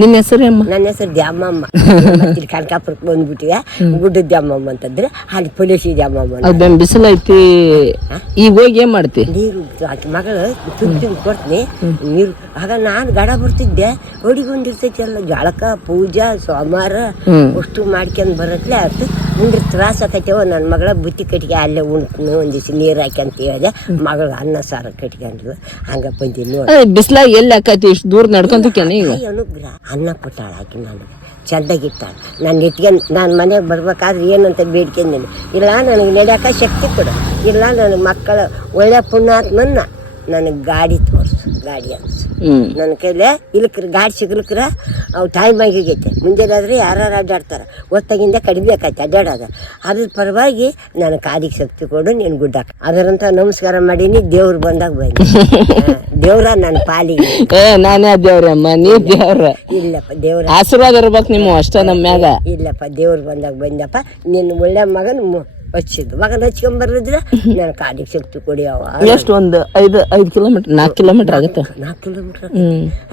ನಿಮ್ಮ ಹೆಸರು ಅಮ್ಮ? ನನ್ನ ಹೆಸರು ದ್ಯಾಮಮ್ಮ. ಕನಕಾಪುರಕ್ಕೆ ಬಂದ್ಬಿಟ್ಟಿವೆ. ಗುಡ್ಡದ ದ್ಯಾಮಮ್ಮ ಅಂತಂದ್ರೆ ಅಲ್ಲಿ ಪೊಲೀಸ್ ದ್ಯಾಮಮ್ಮ. ಅದೇನು ಬಿಸಿಲು ಐತಿ, ಈಗ ಹೋಗಿ ಏನ್ ಮಾಡ್ತಿ? ನೀರು ಆಕೆ ಮಗಳು ತುತ್ತಿ ಕೊಡ್ತೀನಿ ನೀರು. ಆಗ ನಾನು ಗಡ ಬರ್ತಿದ್ದೆ, ಹೊಡಿ ಬಂದಿರ್ತೈತಿ ಎಲ್ಲ ಜಳಕ ಪೂಜಾ ಸೋಮವಾರ ಅಷ್ಟು ಮಾಡ್ಕೊಂಡು ಬರತ್ಲೆ ಆಯ್ತು. ಮುಂದೆ ತ್ರಾಸ ಆಕೈತೇವ. ನನ್ನ ಮಗಳ ಬುತ್ತಿ ಕಟ್ಟಿಗೆ ಅಲ್ಲೇ ಉಣ್ತೀನಿ, ಒಂದಿವ್ಸ ನೀರು ಹಾಕ್ಯಂತ ಹೇಳಿದೆ. ಮಗಳು ಅನ್ನ ಸಾರ ಕಟ್ಕೊಂಡ್ರು. ಹಂಗ ಬಂದಿ ನೋಡಿ. ಬಿಸಿಲಾಗ ಎಲ್ಲಿ ಹಾಕೈತಿ ಇಷ್ಟು ದೂರ ನಡ್ಕೊಂತೇನೆ ಈಗ? ಅನುಗ್ರಹ ಅನ್ನ ಕೊಟ್ಟಾಳ ಹಾಕಿ ನನಗೆ ಚೆಂದಾಗಿಟ್ಟಾಳ. ನಾನು ಇಟ್ಕೊಂಡು ನಾನು ಮನೆಗೆ ಬರ್ಬೇಕಾದ್ರೆ ಏನಂತ ಬೇಡ್ಕೊಂಡೇನೆ, ಇಲ್ಲ ನನಗೆ ನಡೆಯೋಕೆ ಶಕ್ತಿ ಕೊಡು, ಇಲ್ಲ ನನಗೆ ಮಕ್ಕಳ ಒಳ್ಳೆ ಪುಣ್ಯಾತ್ಮನ್ನ ನನಗೆ ಗಾಡಿ ತೋರಿಸು, ಗಾಡಿ ಅನ್ಸು. ನನ್ನ ಕೈಲೇ ಇಲ್ಕ್ರ ಗಾಡಿ ಸಿಗ್ಲಿಕ್ರ ಅವು ಟೈಮ್ ಆಗೈತೆ. ಮುಂಜಾನೆ ಆದರೆ ಯಾರು ಅಡ್ಡಾಡ್ತಾರೆ, ಹೊತ್ತಾಗಿಂದ ಕಡಿಮೆ ಆಕೈತೆ ಅಡ್ಡಾಡೋದು. ಅದ್ರ ಪರವಾಗಿ ನನಗೆ ಕಾದಿಗೆ ಶಕ್ತಿ ಕೊಡು, ನೀನು ಗುಡ್ಡಾಕ ಅದರಂತ ನಮಸ್ಕಾರ ಮಾಡೀನಿ. ದೇವ್ರು ಬಂದಾಗ ಬಂದಿ. ದೇವ್ರ ನನ್ನ ಪಾಲಿಗೆ. ನಾನೇ ದೇವ್ರಮ್ಮ, ನೀ ದೇವ್ರ. ಇಲ್ಲಪ್ಪ, ದೇವ್ರ ಆಶೀರ್ವಾದ ಇರ್ಬೇಕು ನಿಮ್ಮ ಅಷ್ಟ ನಮ್ಮ ಮ್ಯಾಗ. ಇಲ್ಲಪ್ಪ, ದೇವ್ರು ಬಂದಾಗ ಬಂದಪ್ಪ. ನಿನ್ನ ಒಳ್ಳೆ ಮಗನ ಹಚ್ಚಿದ್ದು ಮಗನ ಹಚ್ಕೊಂಬರ್ರಿದ್ರೆ ನಾನು ಕಾಡಿಗೆ ಶಕ್ತಿ ಕೊಡಿಯವ. ಎಷ್ಟು ಒಂದು 5 ಕಿಲೋಮೀಟರ್ 4 ಕಿಲೋಮೀಟರ್ ಆಗುತ್ತೆ? 4 ಕಿಲೋಮೀಟರ್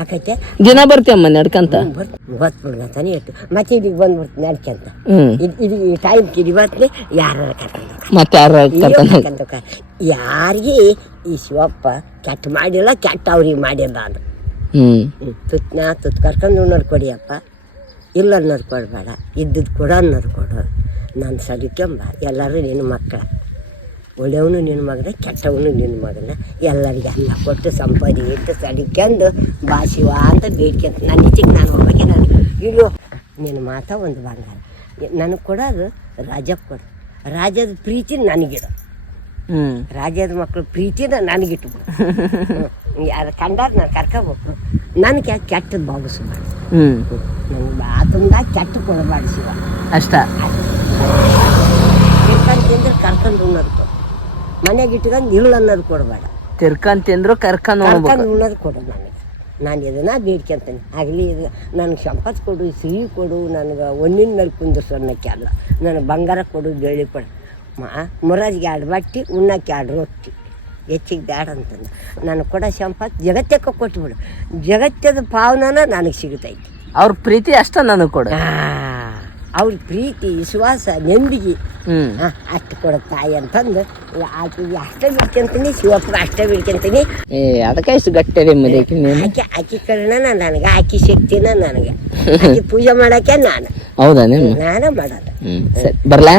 ಆಕೈತೆ. ದಿನ ಬರ್ತೀಯಮ್ಮ ನಡ್ಕಂತ? ಗೊತ್ಬಿಡ್ತಾನೆ ಇಟ್ಟು ಮತ್ತೆ ಇಲ್ಲಿಗೆ ಬಂದ್ಬಿಡ್ತೀನಿ ನಡ್ಕಂತ. ಇದು ಈ ಟೈಮ್ ಕಿಡಿ ಬರ್ತೀನಿ. ಯಾರು ಮತ್ತೆ ಯಾರಿಗೆ ಈ ಶಿವಪ್ಪ ಕೆಟ್ಟ ಮಾಡಿಲ್ಲ, ಕೆಟ್ಟ ಅವ್ರಿಗೆ ಮಾಡಿಲ್ಲ. ಅದು ತುತ್ತು ಕರ್ಕೊಂಡು ನಡ್ಕೊಡಿಯಪ್ಪ, ಇಲ್ಲ ನಡ್ಕೊಡ್ಬೇಡ, ಇದ್ದದ್ದು ಕೂಡ ನಡ್ಕೊಡು. ನಾನು ಸಲಿಕೆಂಬ ಎಲ್ಲರೂ ನಿನ್ನ ಮಕ್ಕಳ, ಒಳ್ಳೆಯವನು ನಿನ್ನ ಮಗನ, ಕೆಟ್ಟವನು ನಿನ್ನ ಮಗನ. ಎಲ್ಲರಿಗೆ ಅನ್ನ ಕೊಟ್ಟು ಸಂಪಾದಿ ಇಟ್ಟು ಸಲಿಕೆಂದು ಬಾಶಿವ ಅಂತ ಬೇಡ್ಕೊಂತ ನನ್ನ ಈಚೆಗೆ ನಾನು ಹೋಗಿ ನನಗೆ ಇಲ್ಲೋ ನಿನ್ನ ಮಾತ ಒಂದು ಬಂಗಾರ ನನಗೆ ಕೊಡೋದು. ರಾಜಕ್ಕೆ ಕೊಡು, ರಾಜದ ಪ್ರೀತಿ ನನಗಿಡು, ರಾಜ್ಯದ ಮಕ್ಕಳು ಪ್ರೀತಿನ ನನಗಿಟ್ಬಿಡು. ಯಾರು ಕಂಡಾಗ ನಾನು ಕರ್ಕೋಬೇಕು. ನನಗೆ ಕೆಟ್ಟದ್ದು ಭಾವಿಸ್ಬಾರ್ದು, ನನಗೆ ಆತಂದಾಗ ಕೆಟ್ಟ ಕೊಡಬಾರ್ದು ಶಿವ ಅಷ್ಟ. ತಿರ್ಕಂತಿಂದ್ರೆ ಕರ್ಕೊಂಡು ಉಣ್ಣೋದು ಕೊಡು, ಮನೆಗೆ ಇಟ್ಕೊಂಡು ಇಲ್ಲ ಅನ್ನೋದು ಕೊಡಬೇಡ. ತಿರ್ಕಂತಿಂದ್ರು ಕರ್ಕೊಂಡು ಉಣ್ಣೋದು ಕೊಡು ನನಗೆ. ನಾನು ಇದನ್ನ ಬೇಡ್ಕೊಂತೀನಿ. ಆಗಲಿ ಇದು ನನಗೆ ಸಂಪತ್ತು ಕೊಡು, ಸಿಹಿ ಕೊಡು, ನನಗೆ ಒಂದಿನ ಮೇಲೆ ಕುಂದಿಸು ಅನ್ನೋಕ್ಕೆ ಅಲ್ಲ. ನನಗೆ ಬಂಗಾರ ಕೊಡು, ಬೆಳ್ಳಿ ಕೊಡು. ಮುರಾಜಿಗೆ 2 ಬಟ್ಟೆ, ಉಣ್ಣಕ್ಕೆ 2 ರೊಟ್ಟಿ, ಹೆಚ್ಚಿಗೆ ಬ್ಯಾಡ ಅಂತಂದು. ನನಗೆ ಕೊಡೋ ಸಂಪತ್ತು ಜಗತ್ತಕ್ಕೆ ಕೊಟ್ಬಿಡು. ಜಗತ್ತದ ಪಾವನನ ನನಗೆ ಸಿಗುತ್ತೈತಿ. ಅವ್ರ ಪ್ರೀತಿ ಅಷ್ಟ ನನಗೆ ಕೊಡು. ಅವ್ರ ಪ್ರೀತಿ ವಿಶ್ವಾಸ ನೆಮ್ಮದಿಗೆ ಅಷ್ಟು ಕೊಡ ತಾಯಿ ಅಂತಂದು ಆಕೆಗೆ ಅಷ್ಟೇ ಬಿಡ್ಕೊಂತೀನಿ. ಶಿವಪ್ಪ ಅಷ್ಟೇ ಬಿಡ್ಕೊಂತೀನಿ. ಅದಕ್ಕೆ ಇಷ್ಟು ಗಟ್ಟಿ ಆಕಿ ಕರ್ಣನ ನನಗೆ, ಆಕಿ ಶಕ್ತಿನ ನನಗೆ, ಆಕಿ ಪೂಜೆ ಮಾಡಕ್ಕೆ ನಾನು. ಹೌದಾ? ನಾನೇ ಮಾಡೋದು. ಬರ್ಲಾ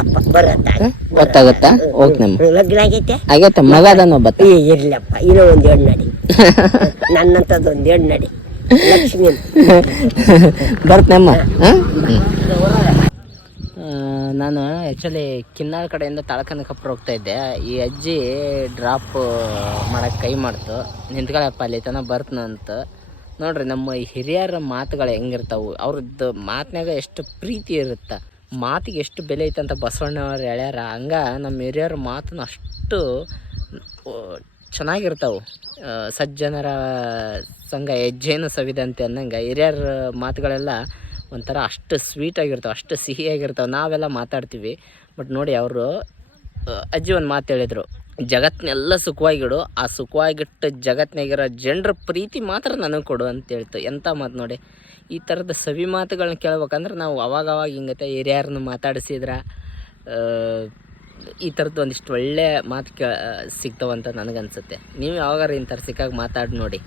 ಅಪ್ಪ ಬರತ್ತ ಗೊತ್ತಾಗತ್ತಾ? ಲಗ್ನ ಆಗೈತೆ? ಆಗೈತೆ. ಮಗ ಅದಾನ ಒಬ್ಬ. ಇರ್ಲಪ್ಪ, ಇನ್ನೂ ಒಂದು 2 ನಡಿ. ನನ್ನಂಥದ್ದು ಒಂದು 2 ನಡಿ. ಲಕ್ಷ್ಮಿ ಬರ್ತನಮ್ಮ. ನಾನು ಆ್ಯಕ್ಚುಲಿ ಕಿನ್ನಾಳ ಕಡೆಯಿಂದ ತಾಳಕನಕಪ್ಪರ ಹೋಗ್ತಾ ಇದ್ದೆ. ಈ ಅಜ್ಜಿ ಡ್ರಾಪ್ ಮಾಡಕ್ಕೆ ಕೈ ಮಾಡ್ತು. ನಿಂತ್ಕೊಳ್ಳಪ್ಪ ಅಲ್ಲಿ ತನಕ ಬರ್ತನಂತ. ನೋಡ್ರಿ ನಮ್ಮ ಹಿರಿಯರ ಮಾತುಗಳು ಹೆಂಗಿರ್ತಾವೆ, ಅವ್ರದ್ದು ಮಾತಿನಾಗ ಎಷ್ಟು ಪ್ರೀತಿ ಇರುತ್ತೆ, ಮಾತಿಗೆ ಎಷ್ಟು ಬೆಲೆ ಐತಂತ ಬಸವಣ್ಣವ್ರು ಹೇಳ್ಯಾರ. ಹಂಗೆ ನಮ್ಮ ಹಿರಿಯರ ಮಾತನ್ನ ಅಷ್ಟು ಚೆನ್ನಾಗಿರ್ತಾವೆ. ಸಜ್ಜನರ ಸಂಘ ಹೆಜ್ಜೆನು ಸವಿದಂತೆ ಅನ್ನಂಗೆ ಹಿರಿಯರ ಮಾತುಗಳೆಲ್ಲ ಒಂಥರ ಅಷ್ಟು ಸ್ವೀಟಾಗಿರ್ತಾವೆ, ಅಷ್ಟು ಸಿಹಿಯಾಗಿರ್ತಾವೆ. ನಾವೆಲ್ಲ ಮಾತಾಡ್ತೀವಿ, ಬಟ್ ನೋಡಿ ಅವರು ಅಜ್ಜಿ ಒಂದು ಮಾತು ಹೇಳಿದರು, ಜಗತ್ತಿನೆಲ್ಲ ಸುಖವಾಗಿಡು, ಆ ಸುಖವಾಗಿಟ್ಟು ಜಗತ್ತಿನಾಗಿರೋ ಜನರ ಪ್ರೀತಿ ಮಾತ್ರ ನನಗೆ ಕೊಡು ಅಂತ ಹೇಳ್ತು. ಎಂಥ ಮಾತು ನೋಡಿ. ಈ ಥರದ ಸವಿ ಮಾತುಗಳನ್ನ ಕೇಳ್ಬೇಕಂದ್ರೆ ನಾವು ಅವಾಗವಾಗ ಹಿಂಗತ್ತೆ ಹಿರಿಯರನ್ನ ಮಾತಾಡಿಸಿದ್ರೆ ಈ ಥರದ್ದು ಒಂದಿಷ್ಟು ಒಳ್ಳೆ ಮಾತು ಸಿಗ್ತಾವಂತ ನನಗನ್ಸುತ್ತೆ. ನೀವು ಯಾವಾಗಾರ ಇಂಥರ ಸಿಕ್ಕಾಗ ಮಾತಾಡಿ ನೋಡಿ.